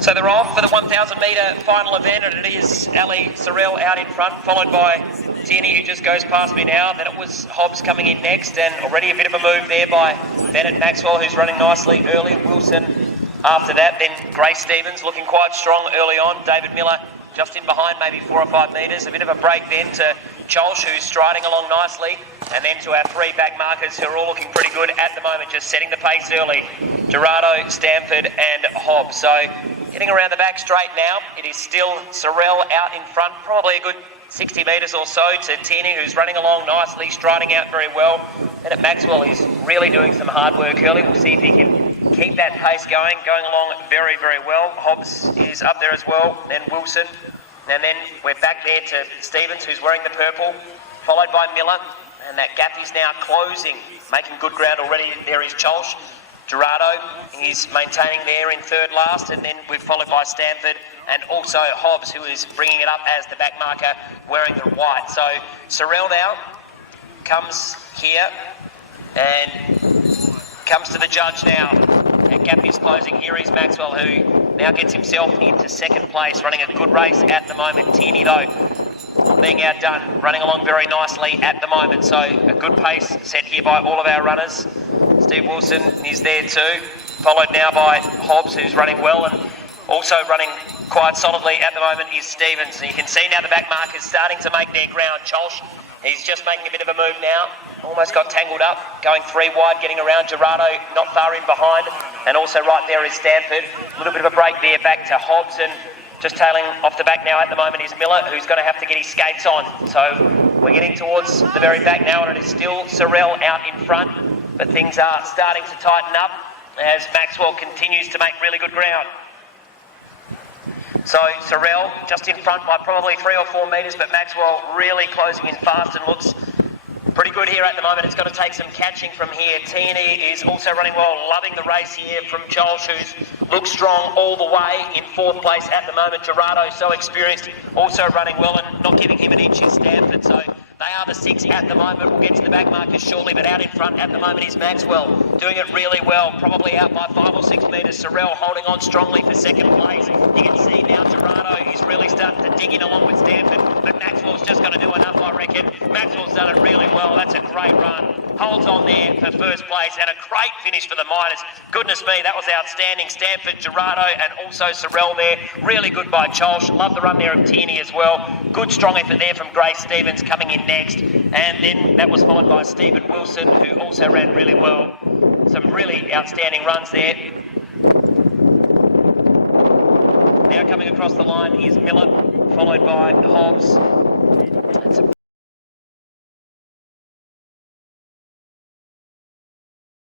So they're off for the 1,000 metre final event, and it is Ali Sorrell out in front, followed by Tierney, who just goes past me now. Then it was Hobbs coming in next, and already a bit of a move there by Bennett Maxwell, who's running nicely early. Wilson after that, then Grace Stevens looking quite strong early on. David Miller just in behind, maybe 4 or 5 metres. A bit of a break then to Cholsh, who's striding along nicely, and then to our 3 back markers, who are all looking pretty good at the moment, just setting the pace early. Gerardo, Stanford and Hobbs. So heading around the back straight now, it is still Sorrell out in front, probably a good 60 metres or so to Tierney, who's running along nicely, striding out very well. And at Maxwell, he's really doing some hard work early. We'll see if he can keep that pace going along very, very well. Hobbs is up there as well, then Wilson. And then we're back there to Stevens, who's wearing the purple, followed by Miller. And that gap is now closing, making good ground already. There is Cholsh. Gerardo, he's maintaining there in third last, and then we're followed by Stanford and also Hobbs, who is bringing it up as the back marker wearing the white. So Sorrell now comes here and comes to the judge now. That gap is closing. Here is Maxwell, who now gets himself into second place, running a good race at the moment. Tierney, though, being outdone, running along very nicely at the moment. So a good pace set here by all of our runners. Steve Wilson is there too, followed now by Hobbs, who's running well, and also running quite solidly at the moment is Stevens. And you can see now the back markers starting to make their ground. Cholsh, he's just making a bit of a move now. Almost got tangled up, going 3 wide, getting around Gerardo, not far in behind. And also right there is Stanford. A little bit of a break there back to Hobbs, and just tailing off the back now at the moment is Miller, who's going to have to get his skates on. So we're getting towards the very back now, and it is still Sorrell out in front. But things are starting to tighten up as Maxwell continues to make really good ground. So Sorrell just in front by probably 3 or 4 metres, but Maxwell really closing in fast and looks pretty good here at the moment. It's going to take some catching from here. Tierney is also running well, loving the race here from Cholsh, who's looks strong all the way in 4th place at the moment. Gerardo, so experienced, also running well, and not giving him an inch is Stanford. So they are the 6 at the moment. We'll get to the back markers shortly, but out in front at the moment is Maxwell, doing it really well, probably out by 5 or 6 metres. Sorrell holding on strongly for second place. You can see now Gerardo is really starting to dig in along with Stanford, but Maxwell's just going to do enough, I reckon. Maxwell's done it really well. That's a great run. Holds on there for first place, and a great finish for the Miners. Goodness me, that was outstanding. Stanford, Gerardo, and also Sorrell there. Really good by Cholsh. Love the run there of Tierney as well. Good strong effort there from Grace Stevens coming in next. And then that was followed by Stephen Wilson, who also ran really well. Some really outstanding runs there. Now coming across the line is Miller, followed by Hobbs.